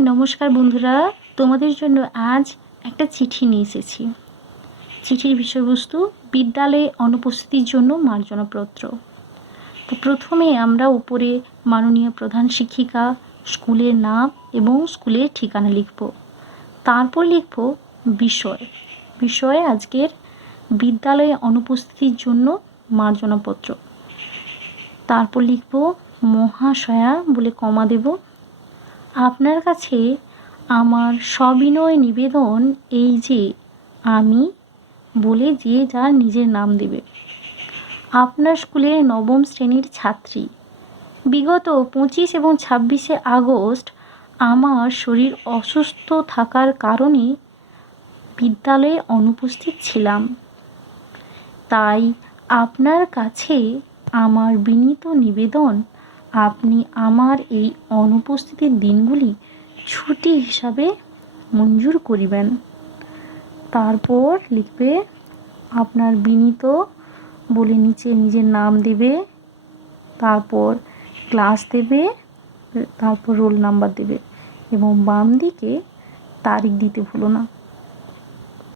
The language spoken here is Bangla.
নমস্কার বন্ধুরা, তোমাদের জন্য আজ একটা চিঠি নিয়ে এসেছি। চিঠির বিষয়বস্তু বিদ্যালয়ে অনুপস্থিতির জন্য মার্জনাপত্র। তো প্রথমে আমরা উপরে মাননীয় প্রধান শিক্ষিকা, স্কুলের নাম এবং স্কুলের ঠিকানা লিখব। তারপর লিখব বিষয় আজকের বিদ্যালয়ে অনুপস্থিতির জন্য মার্জনাপত্র। তারপর লিখব মহাশয়া বলে কমা দেব। আপনার কাছে আমার সবিনয় নিবেদন এই যে আমি বলে যে যার নিজের নাম দেবে। আপনার স্কুলের নবম শ্রেণীর ছাত্রী। বিগত 25 এবং 26শে আগস্ট আমার শরীর অসুস্থ থাকার কারণে বিদ্যালয়ে অনুপস্থিত ছিলাম। তাই আপনার কাছে আমার বিনীত নিবেদন, আপনি আমার এই অনুপস্থিতির দিনগুলি ছুটি হিসাবে মঞ্জুর করিবেন। তারপর লিখবে আপনার বিনীত বলে নিচে নিজের নাম দেবে, তারপর ক্লাস দেবে, তারপর রোল নাম্বার দেবে এবং বাম দিকে তারিখ দিতে ভুলো না।